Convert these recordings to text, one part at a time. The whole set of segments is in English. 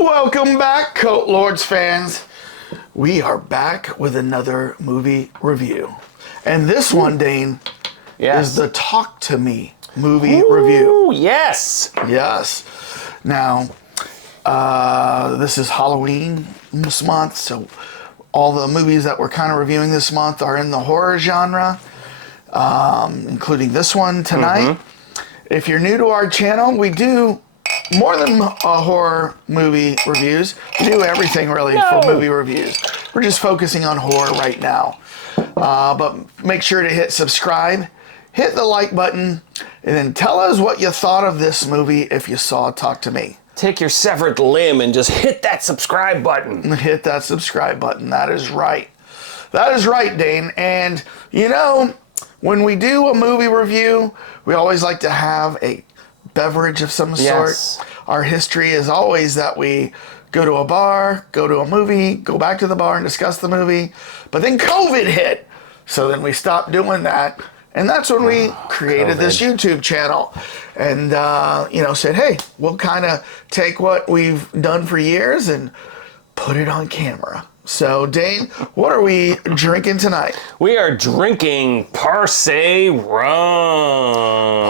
Welcome back, Coat Lords fans. We are back with another movie review. And this one, Dane, is the Talk to Me movie review. Yes. Yes. Now, this is Halloween this month, so all the movies that we're kind of reviewing this month are in the horror genre, including this one tonight. If you're new to our channel, we do more than horror movie reviews. We do everything really for movie reviews. We're just focusing on horror right now. But make sure to hit subscribe, hit the like button, and then tell us what you thought of this movie if you saw Talk to Me. Take your severed limb and just hit that subscribe button. Hit that subscribe button. That is right. That is right, Dane. And, you know, when we do a movie review, we always like to have a beverage of some sort. Our history is always that we go to a bar, go to a movie, go back to the bar and discuss the movie. But then COVID hit. So then we stopped doing that. And that's when we created this YouTube channel and, you know, said, hey, we'll kind of take what we've done for years and put it on camera. So, Dane, what are we drinking tonight? We are drinking Parse rum.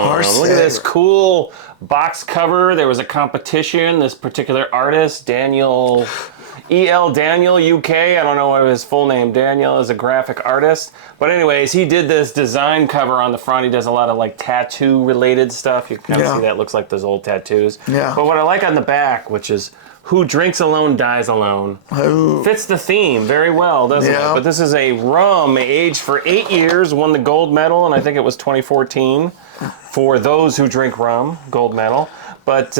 Parse. Look at this cool box cover. There was a competition. This particular artist, Daniel, E.L. Daniel, UK. I don't know what his full name. Daniel is a graphic artist. But anyways, he did this design cover on the front. He does a lot of like tattoo-related stuff. You can kind of see that. Looks like those old tattoos. Yeah. But what I like on the back, which is who drinks alone dies alone. Ooh. Fits the theme very well, doesn't it? But this is a rum aged for 8 years, won the gold medal, and I think it was 2014 for those who drink rum, gold medal. But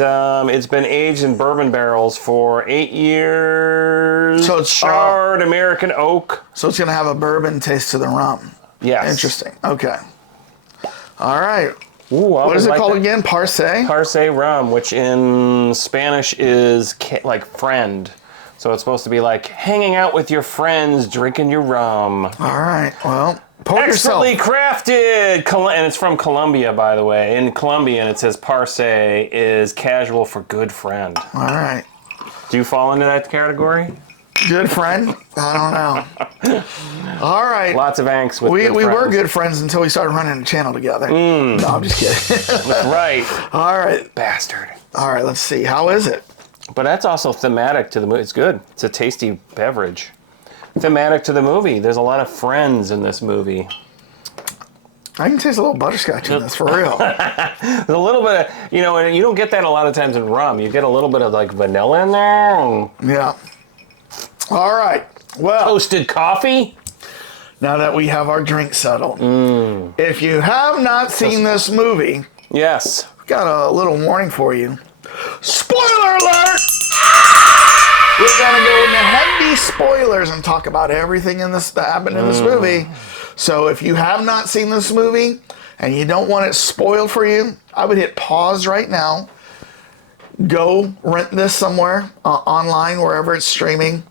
it's been aged in bourbon barrels for 8 years. So it's charred American oak. So it's going to have a bourbon taste to the rum. Yes. Interesting. Okay. All right. Ooh, what is it called again? Parse? Parse rum, which in Spanish is like friend. So it's supposed to be like hanging out with your friends, drinking your rum. All right. Well, pour yourself. Expertly crafted, and it's from Colombia, by the way. In Colombian, it says Parse is casual for good friend. All right. Do you fall into that category? Good friend? I don't know. All right. Lots of angst with we friends. were good friends until we started running a channel together. No, I'm just kidding. That's right. All right. Bastard. All right, let's see. How is it? But that's also thematic to the movie. It's good. It's a tasty beverage. Thematic to the movie. There's a lot of friends in this movie. I can taste a little butterscotch in this, for real. There's a little bit of, you know, and you don't get that a lot of times in rum. You get a little bit of like vanilla in there. Yeah. All right. Well, toasted coffee. Now that we have our drink settled, if you have not seen this movie, yes, we've got a little warning for you. Spoiler alert! We're gonna go into heavy spoilers and talk about everything in this that happened in this movie. So if you have not seen this movie and you don't want it spoiled for you, I would hit pause right now. Go rent this somewhere online, wherever it's streaming.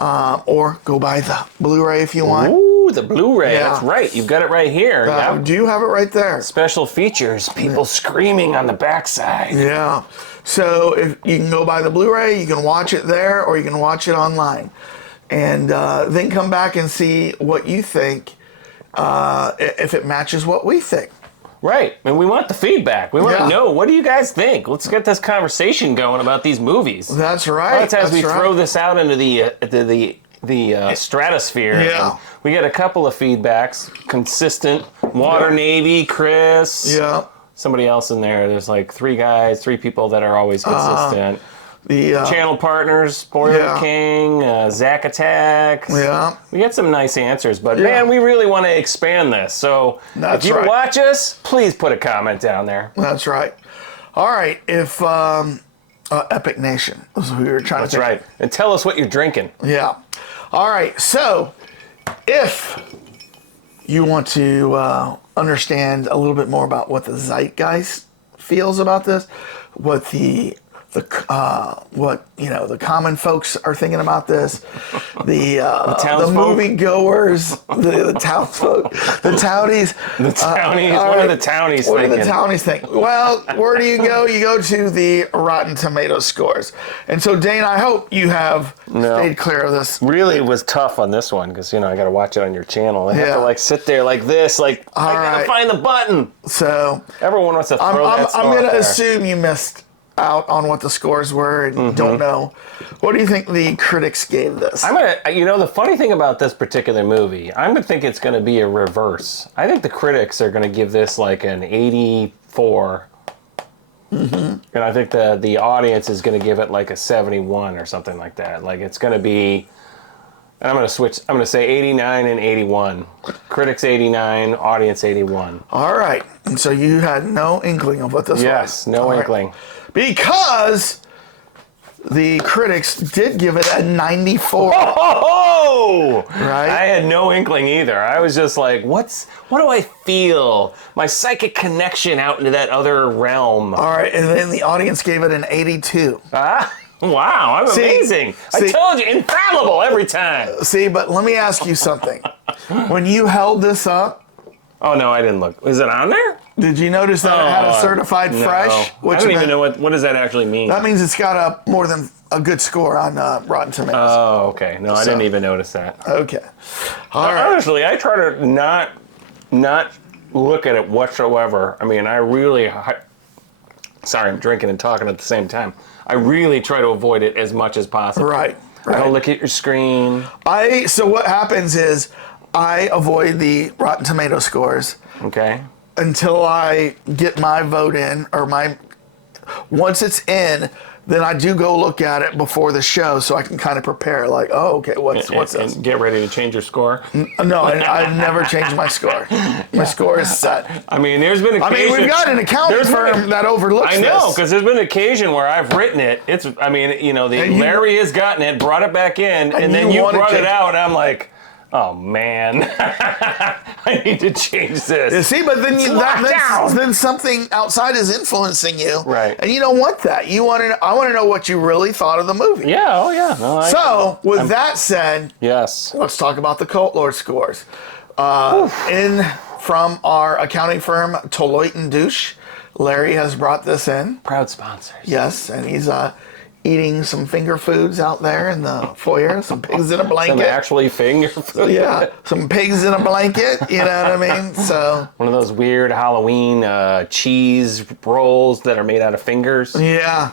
Or go buy the Blu-ray if you want. Ooh, the Blu-ray. Yeah. That's right. You've got it right here. Do you have it right there? Special features. People screaming on the backside. Yeah. So if you can go buy the Blu-ray, you can watch it there, or you can watch it online. And then come back and see what you think, if it matches what we think. Right, and we want the feedback. We want to know, what do you guys think? Let's get this conversation going about these movies. That's right. A lot of times we throw this out into the stratosphere. Yeah. We get a couple of feedbacks, consistent. Water Navy, Chris. Yeah. Somebody else in there. There's like three people that are always consistent. The channel partners, Spoiler King, Zack Attack. Yeah. We get some nice answers, but man, we really want to expand this. So if you watch us, please put a comment down there. That's right. All right. If Epic Nation was who we were trying to think. That's right. And tell us what you're drinking. Yeah. All right. So if you want to understand a little bit more about what the zeitgeist feels about this, what the the common folks are thinking about this, the townsfolk? movie goers, the townsfolk, the townies. The townies. What are the townies thinking? What do the townies think? Well, where do you go? You go to the Rotten Tomatoes scores. And so, Dane, I hope you have stayed clear of this. Really, it was tough on this one because, I got to watch it on your channel. I have to, sit there like this, I got to find the button. So, everyone wants to throw that star I'm going to there. assume you missed out on what the scores were and don't know. What do you think the critics gave this? The funny thing about this particular movie, I'm going to think it's going to be a reverse. I think the critics are going to give this like an 84. And I think the audience is going to give it like a 71 or something like that. Like it's going to be, and I'm going to switch, I'm going to say 89 and 81. Critics 89, audience 81. All right. And so you had no inkling of what this was. Yes, no inkling. Right. Because the critics did give it a 94. Oh! Right? I had no inkling either. I was just like, what do I feel? My psychic connection out into that other realm. All right, and then the audience gave it an 82. Wow, I'm amazing. I told you, infallible every time. See, but let me ask you something. When you held this up. Oh, no, I didn't look. Is it on there? Did you notice that it had a certified fresh? I don't even know what does that actually mean. That means it's got more than a good score on Rotten Tomatoes. Oh, okay. No, I didn't even notice that. Okay. All right. Honestly, I try to not look at it whatsoever. I mean, sorry, I'm drinking and talking at the same time. I really try to avoid it as much as possible. Right. I don't look at your screen. So what happens is I avoid the Rotten Tomato scores. Okay. Until I get my vote in, once it's in, then I do go look at it before the show so I can kind of prepare, like, oh, okay, what's this? And get ready to change your score? No, I never change my score. My score is set. I mean, there's been occasion... I mean, we've got an accounting firm that overlooks this. I know, because there's been an occasion where I've written it. Larry has gotten it, brought it back in, and then you brought it out, and I'm like... Oh man, I need to change this. You see, but then something outside is influencing you, right? And you don't want that. I want to know what you really thought of the movie. Yeah, oh yeah. No, with that said, yes, let's talk about the Cult Lord scores. From our accounting firm, Toloit and Douche, Larry has brought this in. Proud sponsors. Yes, and he's eating some finger foods out there in the foyer, some pigs in a blanket. Some actually finger food? Yeah, some pigs in a blanket, you know what I mean? So one of those weird Halloween cheese rolls that are made out of fingers. Yeah,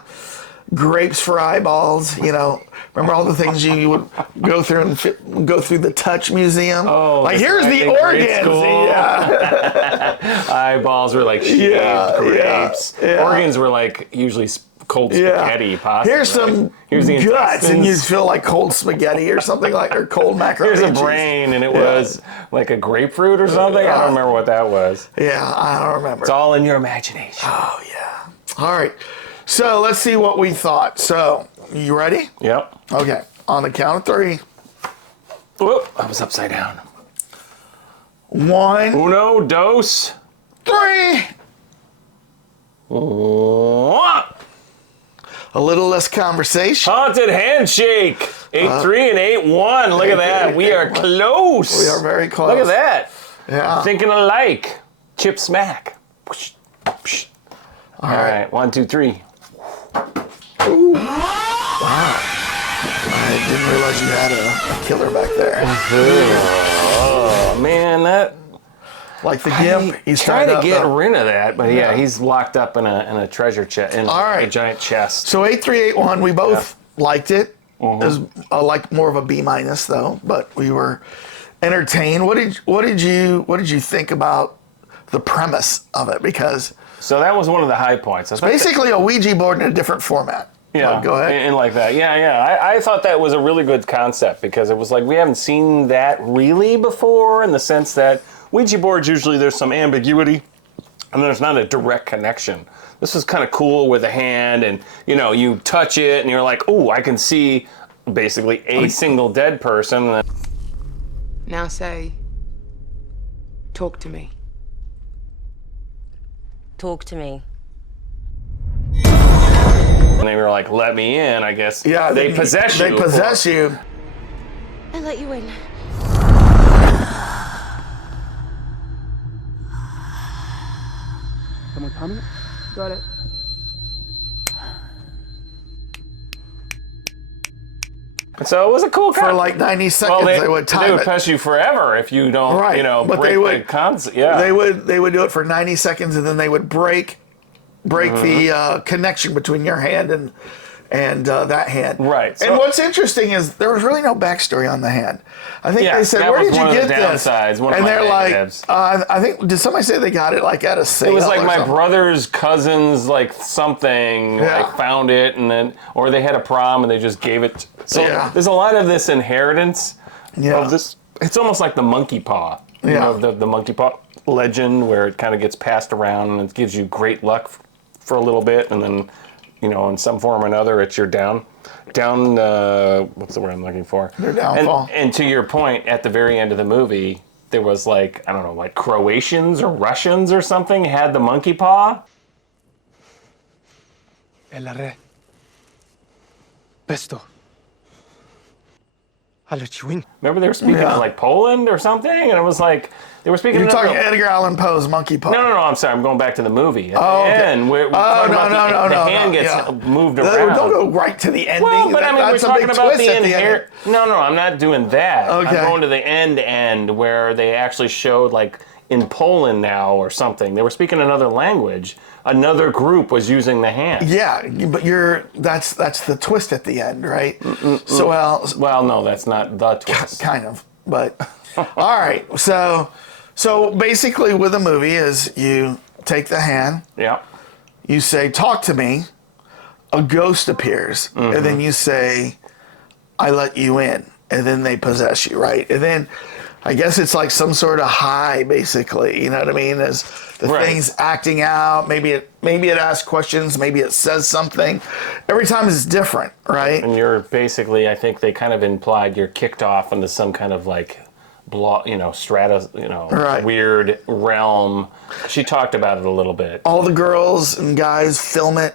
grapes for eyeballs, Remember all the things you would go through and go through the Touch Museum? Oh, like here's the organs. Yeah. Eyeballs were like shaved grapes. Yeah. Organs were like usually cold spaghetti pasta. Here's some guts, and you feel like cold spaghetti or something or cold macaroni. Here's a brain, and it was like a grapefruit or something. I don't remember what that was. Yeah, I don't remember. It's all in your imagination. Oh yeah. All right. So let's see what we thought. So you ready? Yep. Okay. On the count of 3. Whoop! I was upside down. 1. Uno, dos. 3. A little less conversation. Haunted handshake. 8-3 and 8-1. Look at that. We are close. We are very close. Look at that. Yeah. Thinking alike. Chip smack. All right. 1, 2, 3. Ooh. Wow. I didn't realize you had a killer back there. Oh, man, that... Like the gimp, he's trying to get rid of that, but he's locked up in a treasure chest, in a giant chest. So 8-3-8-1, we both liked it. It was like more of a B- though, but we were entertained. What did you think about the premise of it? Because that was one of the high points. It's basically a Ouija board in a different format. Yeah, go ahead. And like that. Yeah. I thought that was a really good concept because it was like we haven't seen that really before in the sense that Ouija boards, usually there's some ambiguity and there's not a direct connection. This was kind of cool with a hand and, you touch it and you're like, oh, I can see basically a single dead person. Now say, talk to me. Talk to me. and they were like, let me in, I guess. Yeah, they possess you. They possess you. I let you in. Someone coming? Got it. So it was a cool For like 90 seconds, they would time They would it. possess you forever if you don't, Right, but break they would, the concept. Yeah. They would do it for 90 seconds, and then they would break the connection between your hand and that hand. Right. And what's interesting is there was really no backstory on the hand. I think Yeah, they said, that "Where was did you one of get the this?" downsides, one of And my they're like, negatives. "I think did somebody say they got it like at a sale?" It was like or my something? brother's cousin's like something Yeah. like found it and then or they had a prom and they just gave it. So Yeah. there's a lot of this inheritance Yeah. of this. It's almost like the monkey paw. You Yeah. know, the monkey paw legend where it kind of gets passed around and it gives you great luck for a little bit and then in some form or another it's your down what's the word I'm looking for? Their downfall. And to your point, at the very end of the movie, there was like, I don't know, like Croatians or Russians or something had the monkey paw. El arre. Pesto. I'll let you in. Remember they were speaking Yeah. in like Poland or something? And it was like, they were speaking You're in talking Edgar Allan Poe's Monkey Paw. No, I'm sorry. I'm going back to the movie. At Oh, the okay. end, we're Oh, talking no, about the hand gets yeah. moved Don't around. go right to the ending. Well, but I mean, we're That's a talking big about twist the at the end. inherent. No, I'm not doing that. Okay. I'm going to the end where they actually showed like in Poland now or something. They were speaking another language. Another group was using the hand. Yeah, but that's the twist at the end, right? So Well, no, that's not the twist. kind of, but all right. So basically, with the movie is you take the hand, Yeah. you say, "Talk to me," a ghost appears, and then you say, "I let you in," and then they possess you, right? And then I guess it's like some sort of high, basically. You know what I mean? As the Right. thing's acting out, maybe it asks questions, maybe it says something. Every time it's different, right? And you're basically, I think they kind of implied you're kicked off into some kind of like, strata, Right. weird realm. She talked about it a little bit. All the girls and guys film it.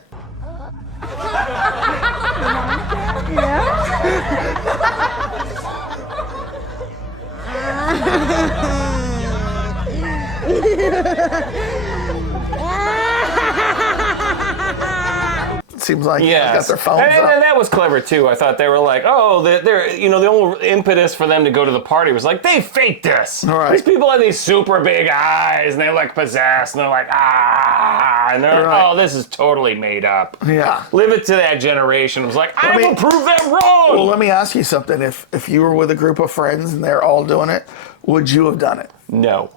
It seems like they got their phones and up. that was clever too. I thought they were like, the whole impetus for them to go to the party was like, they faked this. Right. These people have these super big eyes, and they're like possessed, and they're like, and they're Right. oh, this is totally made up. Yeah. Live it to that generation. It was like, I me- will prove them wrong. Well, let me ask you something. If you were with a group of friends and they're all doing it, would you have done it? No.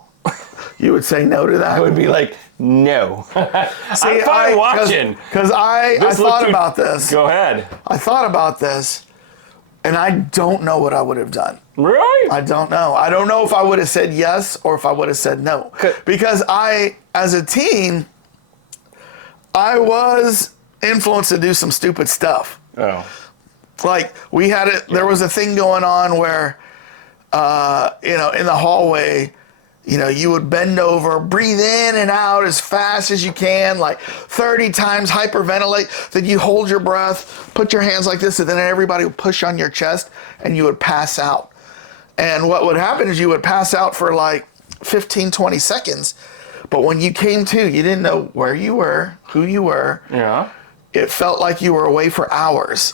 You would say no to that? I would be like, no. I'm fine watching. Because I This thought looked- about this. Go ahead. I thought about this, and I don't know what I would have done. Really? I don't know. I don't know if I would have said yes or if I would have said no. Because as a teen, I was influenced to do some stupid stuff. Oh. Like there was a thing going on where, in the hallway, you would bend over, breathe in and out as fast as you can, like 30 times, hyperventilate. Then you hold your breath, put your hands like this, and then everybody would push on your chest and you would pass out. And what would happen is you would pass out for like 15, 20 seconds. But when you came to, you didn't know where you were, who you were. Yeah. It felt like you were away for hours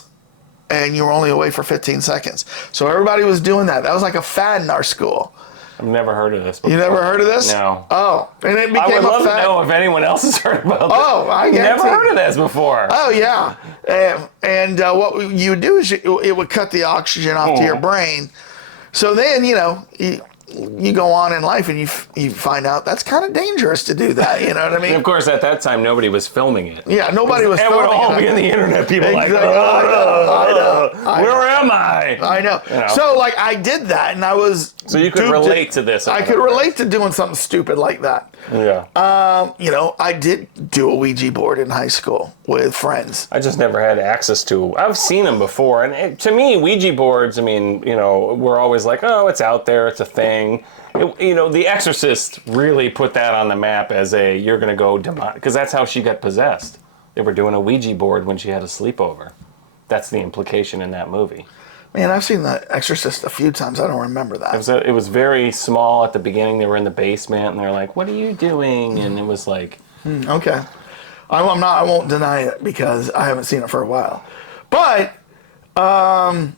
and you were only away for 15 seconds. So everybody was doing that. That was like a fad in our school. I've never heard of this before. You never heard of this? No. Oh, and it became I would love a fad. to know if anyone else has heard about this. Oh, I never guarantee. heard of this before. Oh, yeah. And what you would do is it would cut the oxygen off to your brain. So then, you go on in life and you find out that's kind of dangerous to do that. You know what I And mean? of course, at that time, nobody was filming it. Yeah, nobody was It filming would all it. be in the internet. People like, Exactly. I know. where am I? I know. You know. So, like, I did that, and I was. So you could duped relate to this. I could relate to doing something stupid like that. Yeah. I did do a Ouija board in high school with friends. I just never had access to. I've seen them before, and to me, Ouija boards. I mean, we're always like, oh, it's out there, it's a thing. The Exorcist really put that on the map as you're going to go demonic, because that's how she got possessed. They were doing a Ouija board when she had a sleepover. That's the implication in that movie. Man, I've seen The Exorcist a few times. I don't remember that. It was very small at the beginning. They were in the basement, and they're like, "What are you doing?" And it was like, Okay. I won't deny it because I haven't seen it for a while. But, I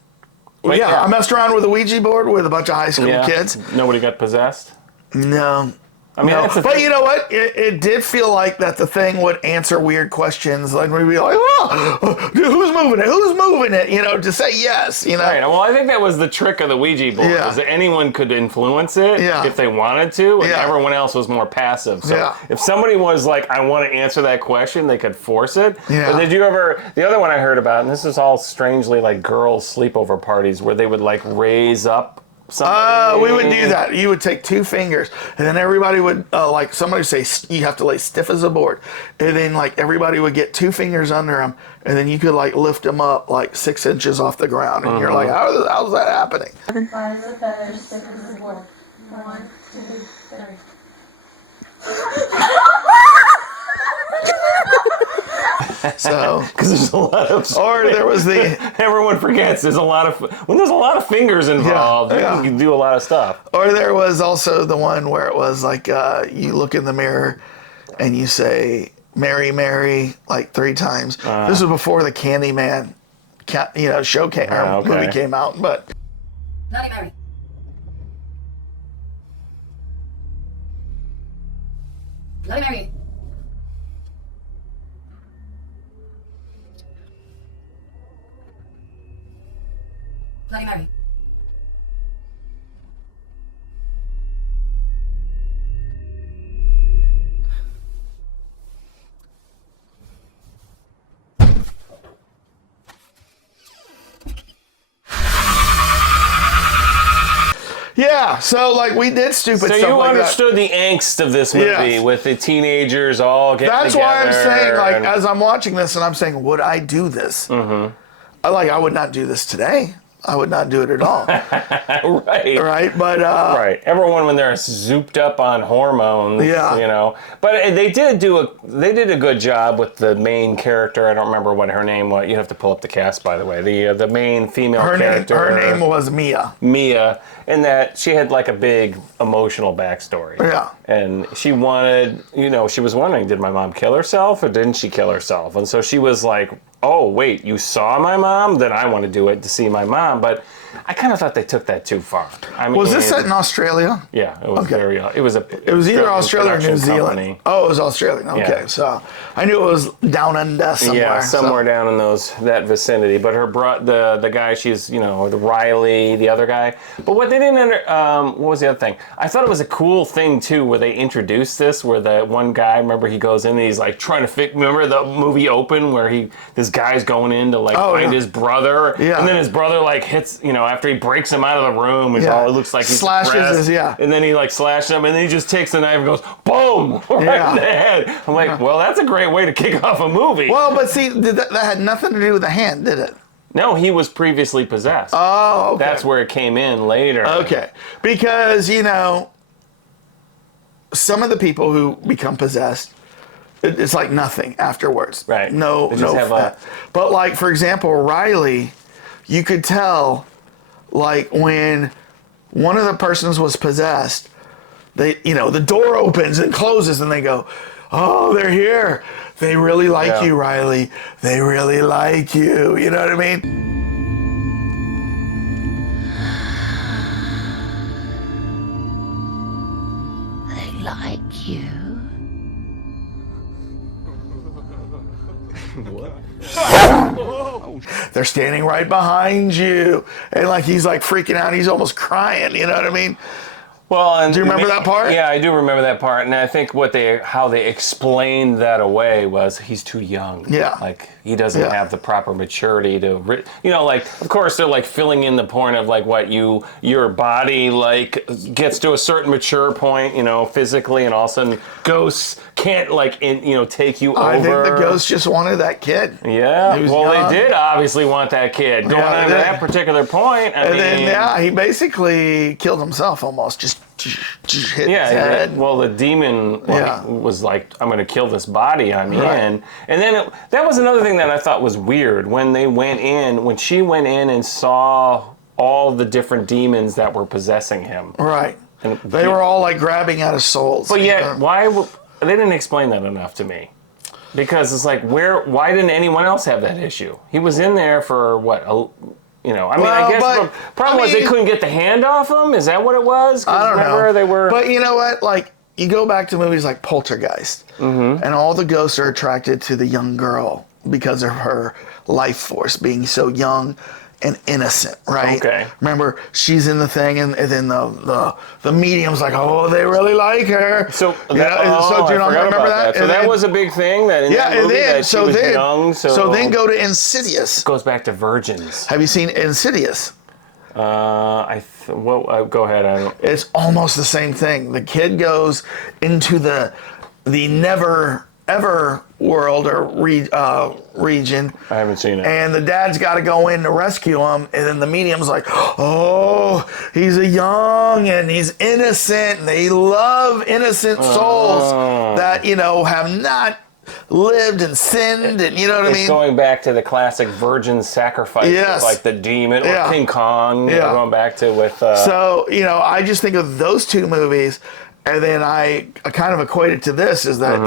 messed around with a Ouija board with a bunch of high school kids. Nobody got possessed? No. I mean, but you know what? It did feel like that the thing would answer weird questions. Like we'd be like, "Oh, who's moving it? Who's moving it?" You know, to say yes. You know. Right. Well, I think that was the trick of the Ouija board. Yeah. Is that anyone could influence it if they wanted to, and everyone else was more passive. So if somebody was like, "I want to answer that question," they could force it. Yeah. But did you ever? The other one I heard about, and this is all strangely like girls' sleepover parties, where they would like raise up. We would do that. You would take 2 fingers, and then everybody would, like somebody would say, you have to lay stiff as a board. And then, like, everybody would get 2 fingers under them, and then you could, like, lift them up, like, 6 inches off the ground. And you're like, how's that happening? Flies of feathers, stiff as a board. 1, 2, 3. So, because there's a lot of, or there was the everyone forgets there's a lot of when there's a lot of fingers involved. You can do a lot of stuff. Or there was also the one where it was like you look in the mirror and you say "Mary, Mary" like 3 times. This was before the Candyman, show movie came out, but. Bloody Mary. Bloody Mary. Bloody Mary. Yeah, so like we did stupid stuff like that. So you understood the angst of this movie with the teenagers all getting That's together. why I'm saying, like, as I'm watching this and I'm saying, would I do this? Mm-hmm. I would not do this today. I would not do it at all. Right, but everyone when they're zooped up on hormones, But they did a good job with the main character. I don't remember what her name was. You have to pull up the cast, by the way. The main female character. Her name was Mia. In that she had like a big emotional backstory. Yeah. And she wanted, she was wondering, did my mom kill herself or didn't she kill herself? And so she was like, oh, wait, you saw my mom? Then I want to do it to see my mom. But I kind of thought they took that too far. I mean, was this set in Australia? Yeah, it was it was either Australia or New Zealand. Company. Oh, it was Australian. Okay, so I knew it was down under somewhere. Yeah, somewhere down in that vicinity. But the guy, she's the Riley, the other guy. But what they didn't what was the other thing? I thought it was a cool thing too, where they introduced this, where the one guy, remember he goes in and he's like trying to remember the movie Open, where this guy's going in to find his brother, and then his brother like hits after he breaks him out of the room, it looks like he slashes and then he like slashes him, and then he just takes the knife and goes boom right in the head. I'm like, well, that's a great way to kick off a movie. Well, but see, that had nothing to do with the hand, did it? No, he was previously possessed. Oh, okay. That's where it came in later. Okay, because some of the people who become possessed, it's like nothing afterwards. Right. No. But like, for example, Riley, you could tell, like when one of the persons was possessed, the door opens and closes and they go, oh, they're here. They really like you, Riley. They really like you. You know what I mean? They like you. What? They're standing right behind you. And like he's like freaking out. He's almost crying. You know what I mean? Well, and do you remember that part? Yeah, I do remember that part, and I think how they explained that away was he's too young. Yeah, like he doesn't have the proper maturity to, like of course they're like filling in the point of like what your body like gets to a certain mature point, physically, and all of a sudden ghosts can't take you over. I think the ghost just wanted that kid. Yeah, well, they did obviously want that kid going on to that particular point. Then he basically killed himself almost. Just hit his head. Well, the demon was like, I'm going to kill this body I'm in. And then that was another thing that I thought was weird. When she went in and saw all the different demons that were possessing him. Right. And they were all like grabbing at his souls. But yet, they didn't explain that enough to me. Because it's like, why didn't anyone else have that issue? He was in there for what, I guess the problem was they couldn't get the hand off him? Is that what it was? I don't know. They were... But you know what? Like, you go back to movies like Poltergeist, and all the ghosts are attracted to the young girl because of her life force being so young and innocent, right? Okay. Remember, she's in the thing, and then the medium's like, oh, they really like her. So, do you not remember that? So that was a big thing that in that movie that she was young. So then go to Insidious. Goes back to virgins. Have you seen Insidious? Go ahead. It's almost the same thing. The kid goes into the never ever world or region. I haven't seen it. And the dad's got to go in to rescue him, and then the medium's like, oh, he's a young and he's innocent, and they love innocent souls that have not lived and sinned, and you know what I mean? It's going back to the classic virgin sacrifice, like the demon or King Kong. Going back to with. So I just think of those two movies. And then I kind of equate it to this, is that,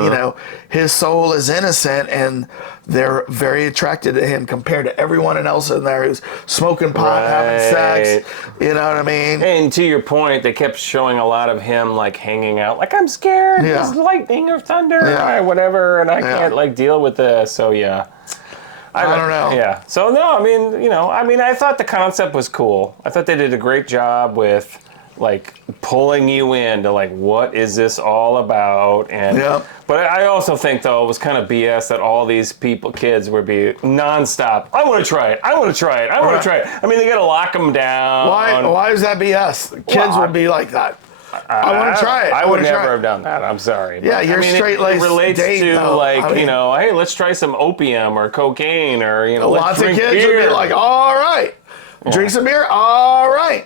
his soul is innocent and they're very attracted to him compared to everyone else in there who's smoking pot, having sex. You know what I mean? And to your point, they kept showing a lot of him like hanging out, like, I'm scared, there's lightning or thunder or whatever, and I can't like deal with this. So I don't know. Yeah. So no, I thought the concept was cool. I thought they did a great job with like pulling you into like, what is this all about? And but I also think though it was kind of BS that all these kids would be nonstop. I want to try it. I want to try it. I want to try it. I mean, they got to lock them down. Why is that BS? Kids would be like that. I want to try it. I would never have done that. I'm sorry. Yeah, you're straight-laced. It relates to hey, let's try some opium or cocaine or lots let's of kids beer. would be like, all right, drink some beer. All right.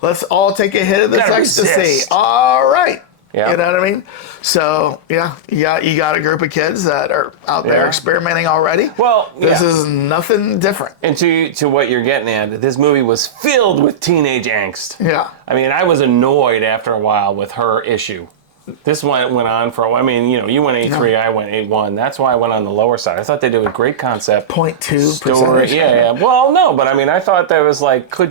Let's all take a hit of this ecstasy. Resist. All right. Yeah. You know what I mean? So, you got a group of kids that are out there experimenting already. Well, this is nothing different. And to what you're getting at, this movie was filled with teenage angst. Yeah. I mean, I was annoyed after a while with her issue. This one went on for a while. I mean, you went 8.3, I went 8.1. That's why I went on the lower side. I thought they did a great concept. 0.2%. Yeah. Well, no, but I mean, I thought that was like, I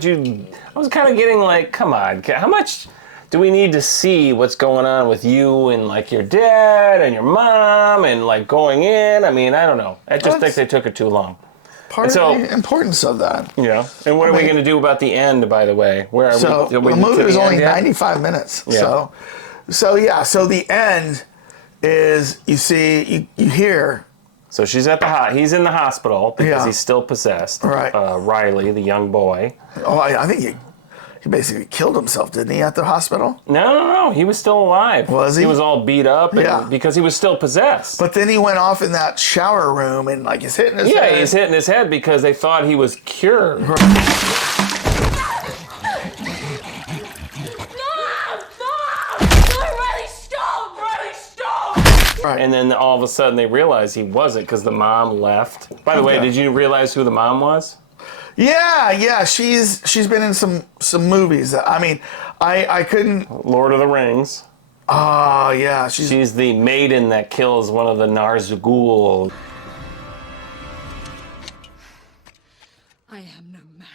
was kind of getting like, come on, how much do we need to see what's going on with you and like your dad and your mom and like going in? I mean, I don't know. I just think they took it too long. Part of the importance of that. Yeah. And what are we going to do about the end, by the way? The movie was only 95 minutes. Yeah. So the end is, you hear. So she's he's in the hospital because he's still possessed. Right. Riley, the young boy. Oh, I think he basically killed himself, didn't he, at the hospital? No. He was still alive. Was he? He was all beat up because he was still possessed. But then he went off in that shower room and like he's hitting his head. Yeah, he's hitting his head because they thought he was cured. Right. And then all of a sudden they realized he wasn't because the mom left. By the way, did you realize who the mom was? Yeah. She's been in some movies. I mean, I couldn't. Lord of the Rings. Oh, yeah. She's the maiden that kills one of the Nazgûl. I am no man.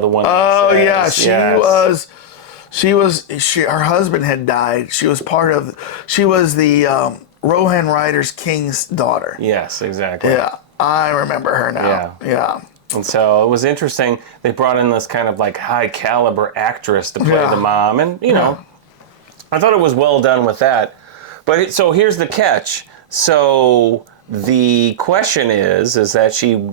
The one. Oh, yeah. Her husband had died. She was the Rohan Rider's king's daughter. Yes, exactly. Yeah, I remember her now. Yeah. And so it was interesting. They brought in this kind of like high caliber actress to play the mom, and I thought it was well done with that. But so here's the catch. So the question is that she.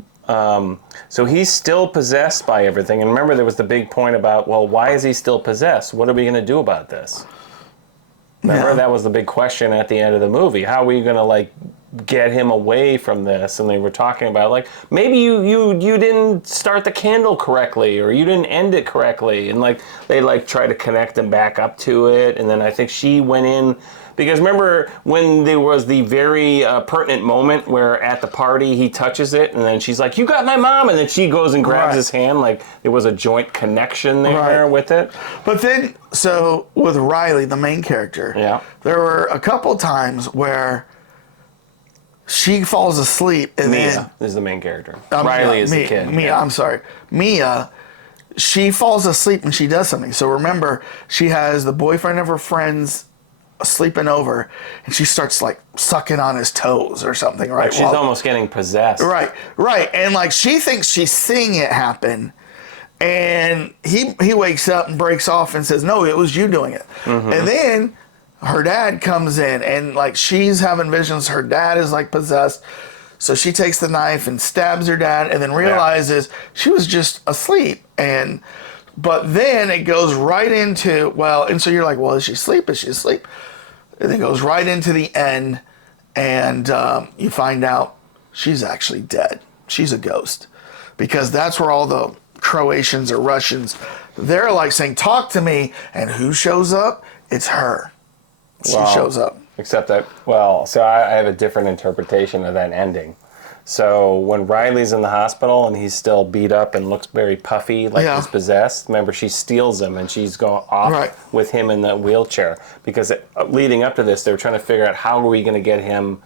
So he's still possessed by everything. And remember, there was the big point about, well, why is he still possessed? What are we going to do about this? Remember, that was the big question at the end of the movie. How are we going to, like, get him away from this, and they were talking about like maybe you didn't start the candle correctly, or you didn't end it correctly, and like they like try to connect him back up to it, and then I think she went in because remember when there was the very pertinent moment where at the party he touches it, and then she's like, "You got my mom," and then she goes and grabs his hand, like there was a joint connection there with it. But then, so with Riley, the main character, there were a couple times where she falls asleep and Mia is the main character. Riley is the kid. Mia, I'm sorry. Mia, she falls asleep when she does something. So remember, she has the boyfriend of her friends sleeping over, and she starts like sucking on his toes or something, right? Like she's almost getting possessed. Right. And like she thinks she's seeing it happen, and he wakes up and breaks off and says, "No, it was you doing it." And then her dad comes in, and like she's having visions. Her dad is like possessed. So she takes the knife and stabs her dad, and then realizes she was just asleep. But then it goes right into, and so you're like, well, is she asleep? Is she asleep? And it goes right into the end, and you find out she's actually dead. She's a ghost. Because that's where all the Croatians or Russians, they're like saying, talk to me. And who shows up? It's her. She shows up. Except that, so I have a different interpretation of that ending. So when Riley's in the hospital and he's still beat up and looks very puffy, like he's possessed, remember she steals him and she's going off with him in the wheelchair. Because leading up to this, they were trying to figure out how are we going to get him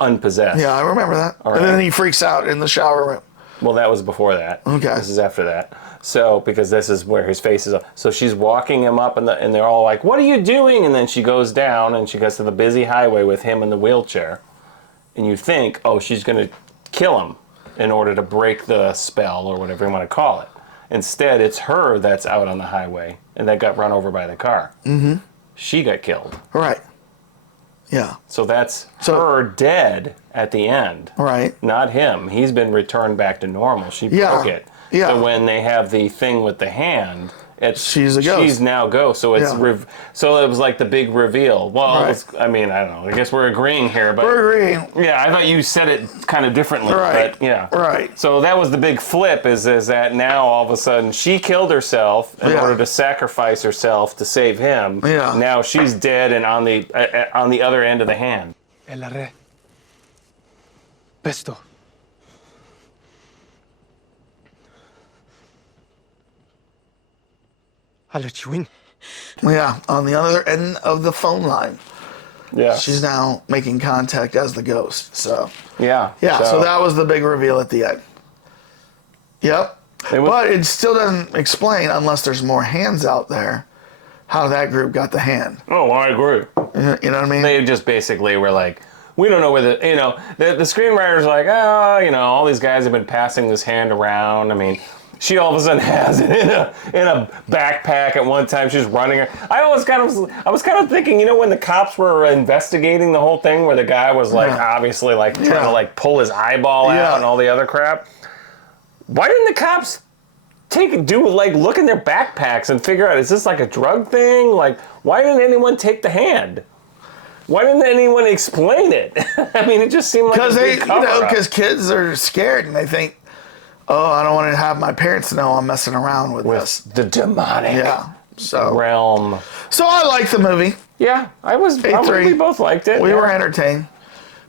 unpossessed. Yeah, I remember that. Right. And then he freaks out in the shower room. Well, that was before that. Okay. This is after that. So, because this is where his face is up. So she's walking him up, and they're all like, what are you doing? And then she goes down, and she goes to the busy highway with him in the wheelchair. And you think, she's going to kill him in order to break the spell, or whatever you want to call it. Instead, it's her that's out on the highway, and that got run over by the car. Mm-hmm. She got killed. Right. Yeah. So that's her dead at the end. Right. Not him. He's been returned back to normal. She broke it. Yeah. So when they have the thing with the hand, she's a ghost. She's now ghost. So it's so it was like the big reveal. Well, I don't know. I guess we're agreeing here, but we're agreeing. Yeah, I thought you said it kind of differently. Right. But yeah. Right. So that was the big flip. Is that now all of a sudden she killed herself in order to sacrifice herself to save him. Yeah. Now she's dead and on the other end of the hand. El arre. Pesto. I'll let you in. Yeah, on the other end of the phone line. Yeah. She's now making contact as the ghost. So yeah. So that was the big reveal at the end. Yep. But it still doesn't explain, unless there's more hands out there, how that group got the hand. Oh, I agree. You know what I mean? They just basically were like, we don't know where the screenwriter's like, all these guys have been passing this hand around. I mean, she all of a sudden has it in a backpack at one time. She's running. I was kind of thinking, when the cops were investigating the whole thing, where the guy was like obviously like trying to like pull his eyeball out and all the other crap. Why didn't the cops look in their backpacks and figure out, is this like a drug thing? Like, why didn't anyone take the hand? Why didn't anyone explain it? I mean, it just seemed like because kids are scared and they think, I don't want to have my parents know I'm messing around with this. The demonic realm. So I liked the movie. Yeah, we both liked it. We were entertained.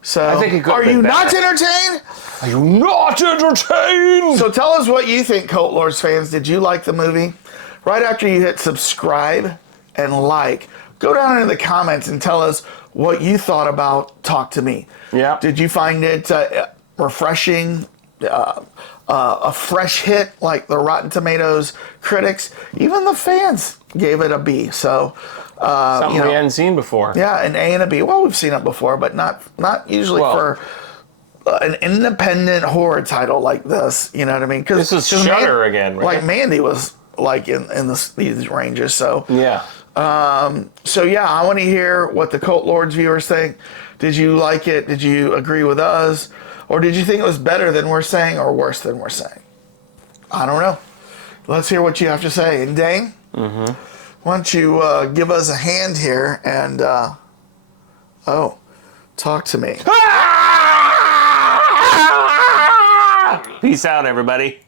So I think it could Are you not entertained? Are you not entertained? So tell us what you think, Cult Lords fans. Did you like the movie? Right after you hit subscribe and like, go down into the comments and tell us what you thought about Talk to Me. Yeah. Did you find it refreshing? A fresh hit like the Rotten Tomatoes critics? Even the fans gave it a B. So something we hadn't seen before. Yeah, an A and a B. Well, we've seen it before, but not usually for an independent horror title like this. You know what I mean? This is Shudder again, right? Like Mandy was like in these ranges. So yeah. I want to hear what the Cult Lords viewers think. Did you like it? Did you agree with us? Or did you think it was better than we're saying or worse than we're saying? I don't know. Let's hear what you have to say. And Dane, why don't you give us a hand here and, talk to me. Ah! Peace out, everybody.